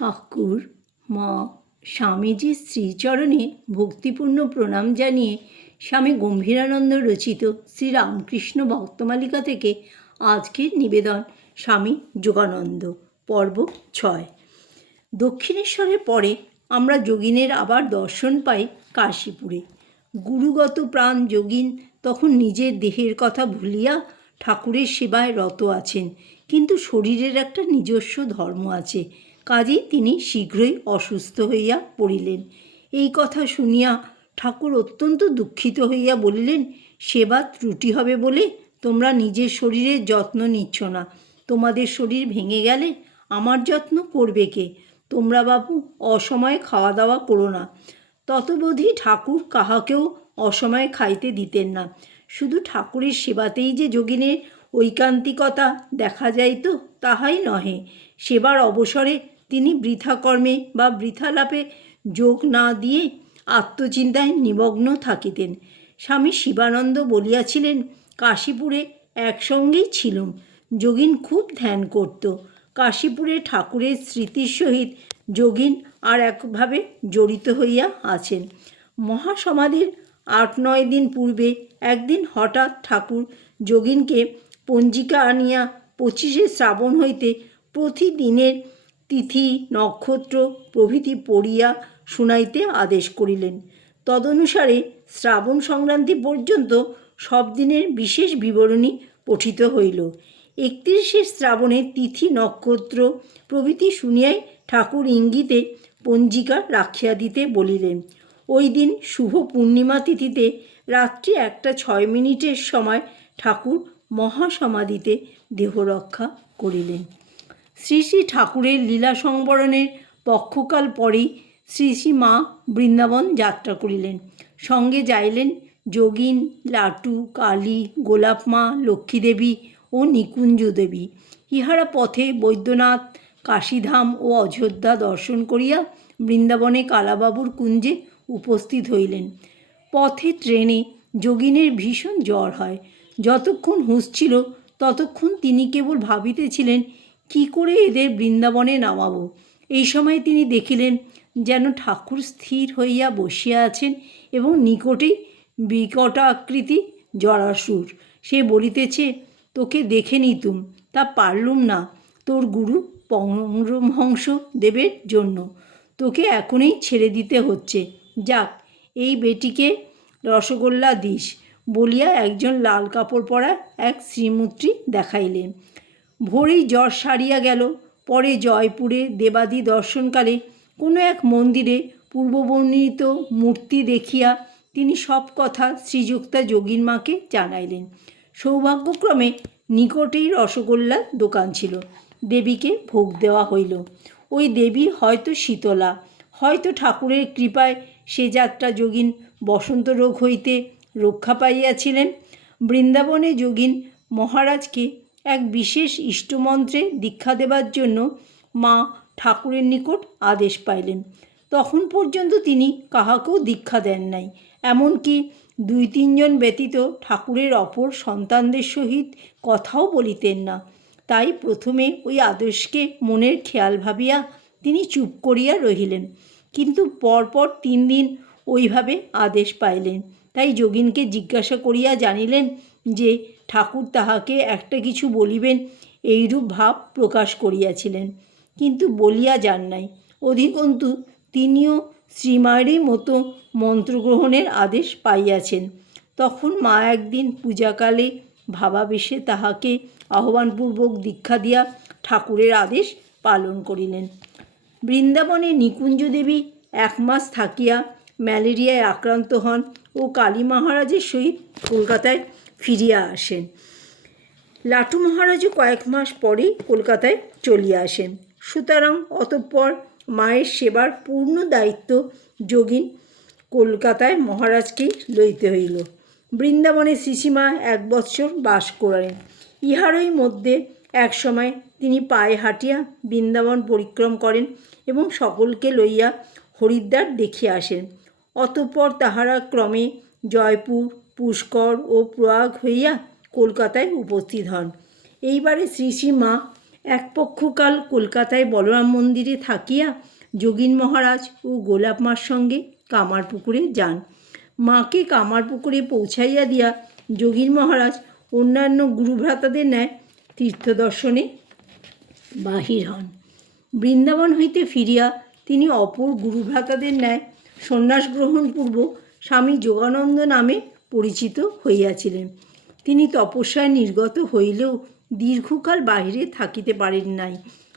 ঠাকুর, মা, স্বামীজির শ্রীচরণে ভক্তিপূর্ণ প্রণাম জানিয়ে স্বামী গম্ভীরানন্দ রচিত শ্রী রামকৃষ্ণ ভক্তমালিকা থেকে আজকের নিবেদন স্বামী যোগানন্দ, পর্ব ছয়। দক্ষিণেশ্বরের পরে আমরা যোগিনের আবার দর্শন পাই কাশীপুরে। গুরুগত প্রাণ যোগিন তখন নিজের দেহের কথা ভুলিয়া ঠাকুরের সেবায় রত আছেন, কিন্তু শরীরের একটা নিজস্ব ধর্ম আছে। কাজেই তিনি শীঘ্রই অসুস্থ হইয়া পড়িলেন। এই কথা শুনিয়া ঠাকুর অত্যন্ত দুঃখিত হইয়া বলিলেন, সেবা ত্রুটি হবে বলে তোমরা নিজের শরীরের যত্ন নিচ্ছ না। তোমাদের শরীর ভেঙে গেলে আমার যত্ন করবে কে? তোমরা বাবু, অসময়ে খাওয়া দাওয়া করো না। ততবধি ঠাকুর কাহাকেও অসময়ে খাইতে দিতেন না। শুধু ঠাকুরের সেবাতেই যে যোগিনের ঐকান্তিকতা দেখা যাইত, তাহাই নহে। সেবার অবসরে তিনি বৃথা কর্মে বা বৃথা লাভে যোগ না দিয়ে আত্মচিন্তায় নিমগ্ন থাকিতেন। স্বামী শিবানন্দ বলিয়াছিলেন, কাশীপুরে একসঙ্গেই ছিলুম। যোগিন খুব ধ্যান করত। কাশীপুরে ঠাকুরের স্মৃতির সহিত যোগিন আর একভাবে জড়িত হইয়া আছেন। মহাসমাধির আট নয় দিন পূর্বে একদিন হঠাৎ ঠাকুর যোগিনকে পঞ্জিকা আনিয়া পঁচিশে শ্রাবণ হইতে প্রতিদিনের তিথি, নক্ষত্র প্রভৃতি পড়িয়া শুনাইতে আদেশ করিলেন। তদনুসারে শ্রাবণ সংক্রান্তি পর্যন্ত সব দিনের বিশেষ বিবরণী পঠিত হইল। একত্রিশে শ্রাবণে তিথি, নক্ষত্র প্রভৃতি শুনিয়াই ঠাকুর ইঙ্গিতে পঞ্জিকা রাখিয়া দিতে বলিলেন। ওই দিন শুভ পূর্ণিমা তিথিতে রাত্রি একটা ছয় মিনিটের সময় ঠাকুর মহাসমাধিতে দেহরক্ষা করিলেন। শ্রী শ্রী ঠাকুরের লীলা সংবরণের পক্ষকাল পরেই শ্রী শ্রী মা বৃন্দাবন যাত্রা করিলেন। সঙ্গে যাইলেন যোগিন, লাটু, কালী, গোলাপ মা, লক্ষ্মীদেবী ও নিকুঞ্জ দেবী। ইহারা পথে বৈদ্যনাথ, কাশীধাম ও অযোধ্যা দর্শন করিয়া বৃন্দাবনে কালাবাবুর কুঞ্জে উপস্থিত হইলেন। পথে ট্রেনে যোগিনের ভীষণ জ্বর হয়। যতক্ষণ হুঁশ ছিল, ততক্ষণ তিনি কেবল ভাবিতেছিলেন কি করে এদের বৃন্দাবনে নামাবো? এই সময় তিনি দেখিলেন যেন ঠাকুর স্থির হইয়া বসিয়া আছেন এবং নিকটেই বিকটাকৃতি জরাসুর। সে বলিতেছে, তোকে দেখে নিতুম তা পারলুম না। তোর গুরু পরমহংস দেবের জন্য। তোকে এখনই ছেড়ে দিতে হচ্ছে। যাক, এই বেটিকে রসগোল্লা দিস বলিয়া একজন লাল কাপড় পরা এক শ্রীমূর্তি দেখাইলেন। ভোরেই জ্বর সারিয়া গেল। পরে জয়পুরে দেবাদি দর্শনকালে কোনো এক মন্দিরে পূর্ববর্ণিত মূর্তি দেখিয়া তিনি সব কথা শ্রীযুক্তা যোগীর মাকে জানাইলেন। সৌভাগ্যক্রমে নিকটেই রসগোল্লার দোকান ছিল। দেবীকে ভোগ দেওয়া হইল। ওই দেবী হয়তো শীতলা, হয়তো ঠাকুরের কৃপায় সে যাত্রা যোগিন বসন্ত রোগ হইতে রক্ষা পাইয়াছিলেন। বৃন্দাবনে যোগিন মহারাজকে এক বিশেষ ইষ্টমন্ত্রে দীক্ষা দেবার জন্য মা ঠাকুরের নিকট আদেশ পাইলেন। তখন পর্যন্ত তিনি কাহাকেও দীক্ষা দেন নাই। এমনকি দুই তিনজন ব্যতীত ঠাকুরের অপর সন্তানদের সহিত কথাও বলিতেন না। তাই প্রথমে ওই আদেশকে মনের খেয়াল ভাবিয়া তিনি চুপ করিয়া রহিলেন। কিন্তু পরপর তিন দিন ওইভাবে আদেশ পাইলেন। তাই যোগিনকে জিজ্ঞাসা করিয়া জানিলেন যে ঠাকুর তাহাকে একটা কিছু বলিবেন, এইরূপ ভাব প্রকাশ করিয়াছিলেন। কিন্তু বলিয়া যান নাই। অধিকন্তু তিনিও শ্রীমায়েরই মতো মন্ত্রগ্রহণের আদেশ পাইয়াছেন। তখন মা একদিন পূজাকালে ভাবাবেশে তাহাকে আহ্বানপূর্বক দীক্ষা দিয়া ঠাকুরের আদেশ পালন করিলেন। বৃন্দাবনে নিকুঞ্জ দেবী এক মাস থাকিয়া ম্যালেরিয়ায় আক্রান্ত হন ও কালী মহারাজের সহিত কলকাতায় ফিরিয়া আসেন। লাটু মহারাজও কয়েক মাস পরেই কলকাতায় চলিয়া আসেন। সুতরাং অতঃপর মায়ের সেবার পূর্ণ দায়িত্ব যোগিন কলকাতায় মহারাজকেই লইতে হইল। বৃন্দাবনে শ্রীসীমা এক বৎসর বাস করেন। ইহারই মধ্যে এক সময় তিনি পায়ে হাঁটিয়া বৃন্দাবন পরিক্রম করেন এবং সকলকে লইয়া হরিদ্বার দেখিয়া আসেন। অতঃপর তাহারা ক্রমে জয়পুর পুষ্কর ও প্রয়াগ হইয়া কলকাতায় উপস্থিত হন। এইবারে শ্রী শ্রী মা এক পক্ষকাল কলকাতায় বলরাম মন্দিরে থাকিয়া যোগীন মহারাজ ও গোলাপ মার সঙ্গে কামারপুকুরে যান। মাকে কামারপুকুরে পৌঁছাইয়া দিয়া যোগীন মহারাজ অন্যান্য গুরুভ্রাতাদের ন্যায় তীর্থদর্শনে বাহির হন। বৃন্দাবন হইতে ফিরিয়া তিনি অপর গুরুভ্রাতাদের ন্যায় সন্ন্যাস গ্রহণপূর্বক স্বামী যোগানন্দ নামে পরিচিত হইয়াছিলেন। তিনি তপস্যায় নির্গত হইলেও দীর্ঘকাল বাহিরে থাকিতে পারেন নাই।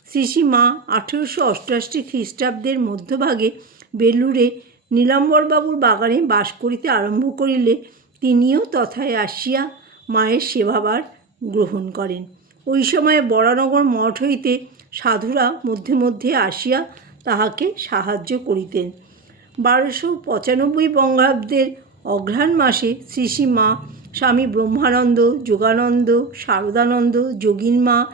শ্রী শ্রী মা আঠেরোশো অষ্টআশি খ্রিস্টাব্দের মধ্যভাগে বেলুড়ে নীলাম্বরবাবুর বাগানে বাস করিতে আরম্ভ করিলে তিনিও তথায় আসিয়া মায়ের সেবাবার গ্রহণ করেন। ওই সময়ে বরানগর মঠ হইতে সাধুরা মধ্যে মধ্যে আসিয়া তাহাকে সাহায্য করিতেন। বারোশো পঁচানব্বই বঙ্গাব্দের অঘ্রাণ মাসে শ্রী শ্রী মা, স্বামী ব্রহ্মানন্দ, যোগানন্দ, শারদানন্দ, যোগিন মা,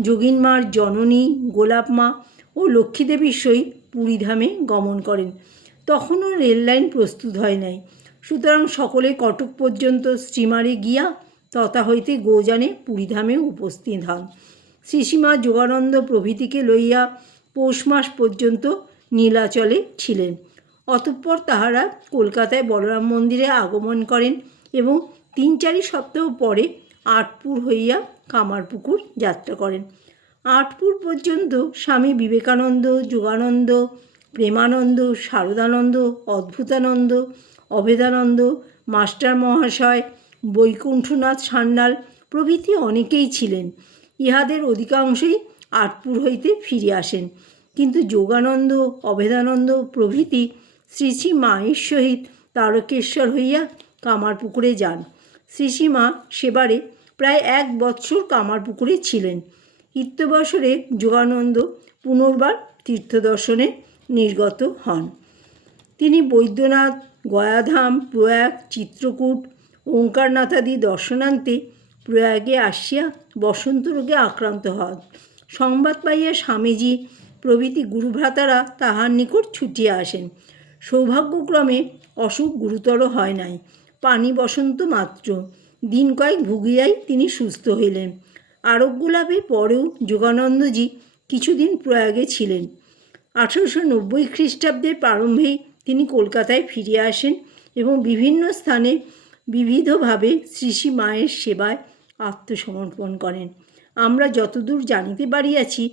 যোগিন মার জননী, গোলাপ মা ও লক্ষ্মীদেবীর সহিত পুরীধামে গমন করেন। তখনও রেললাইন প্রস্তুত হয় নাই। সুতরাং সকলে কটক পর্যন্ত স্টিমারে গিয়া তথা হইতে গোজানে পুরীধামে উপস্থিত হন। শ্রীসীমা যোগানন্দ প্রভৃতিকে লইয়া পৌষ মাস পর্যন্ত নীলাচলে ছিলেন। অতঃপর তাহারা কলকাতায় বলরাম মন্দিরে আগমন করেন এবং তিন চারি সপ্তাহ পরে আটপুর হইয়া কামারপুকুর যাত্রা করেন। আটপুর পর্যন্ত স্বামী বিবেকানন্দ, যোগানন্দ, প্রেমানন্দ, শারদানন্দ, অদ্ভুতানন্দ অভেদানন্দ মাস্টার মহাশয়, বৈকুণ্ঠনাথ সান্যাল প্রভৃতি অনেকেই ছিলেন। ইহাদের অধিকাংশই আটপুর হইতে ফিরে আসেন। কিন্তু যোগানন্দ অভেদানন্দ প্রভৃতি শ্রী শ্রী মায়ের সহিত তারকেশ্বর হইয়া কামারপুকুরে যান। শ্রী শ্রী মা সেবারে প্রায় এক বৎসর কামারপুকুরে ছিলেন। ইত্যবসরে যোগানন্দ পুনর্বার তীর্থদর্শনে নির্গত হন। তিনি বৈদ্যনাথ, গয়াধাম, প্রয়াগ, চিত্রকূট, ওঙ্কারনাথাদি দর্শনান্তে প্রয়াগে আসিয়া বসন্ত রোগে আক্রান্ত হন। সংবাদ পাইয়া স্বামীজি প্রভৃতি গুরুভ্রাতারা তাহার নিকট ছুটিয়া আসেন। সৌভাগ্যক্রমে অসুখ গুরুতর হয় নাই। পানি বসন্ত মাত্র। দিন কয়েক ভুগিয়াই তিনি সুস্থ হইলেন। আরোগ্য লাভের পরেও যোগানন্দজি কিছুদিন প্রয়াগে ছিলেন। আঠারোশো নব্বই খ্রিস্টাব্দের প্রারম্ভেই তিনি কলকাতায় ফিরে আসেন এবং বিভিন্ন স্থানে বিবিধভাবে শ্রী মায়ের সেবায় আত্মসমর্পণ করেন। আমরা যতদূর জানিতে পারিয়াছি,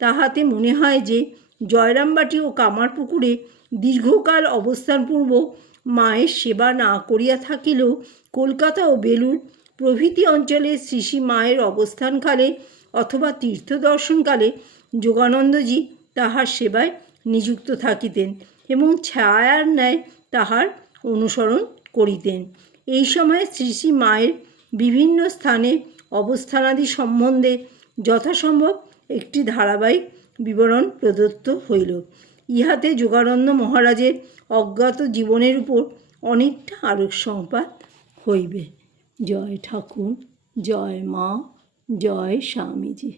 তাহাতে মনে হয় যে জয়রামবাটি ও কামারপুকুরে দীর্ঘকাল অবস্থানপূর্বক মায়ের সেবা না করিয়া থাকিলেও কলকাতা ও বেলুর প্রভৃতি অঞ্চলে শ্রী মায়ের অবস্থানকালে অথবা তীর্থ দর্শনকালে যোগানন্দজি তাহার সেবায় নিযুক্ত থাকিতেন এবং ছায়ার ন্যায় তাহার অনুসরণ করিতেন। এই সময় শ্রী শ্রী মায়ের বিভিন্ন স্থানে অবস্থানাদি সম্বন্ধে যথাসম্ভব একটি ধারাবাহিক বিবরণ প্রদত্ত হইল। ইহাতে যোগানন্দ মহারাজের অজ্ঞাত জীবনের উপর অনেকটা সংপাত হইবে। জয় ঠাকুর, জয় মা, জয় স্বামীজি।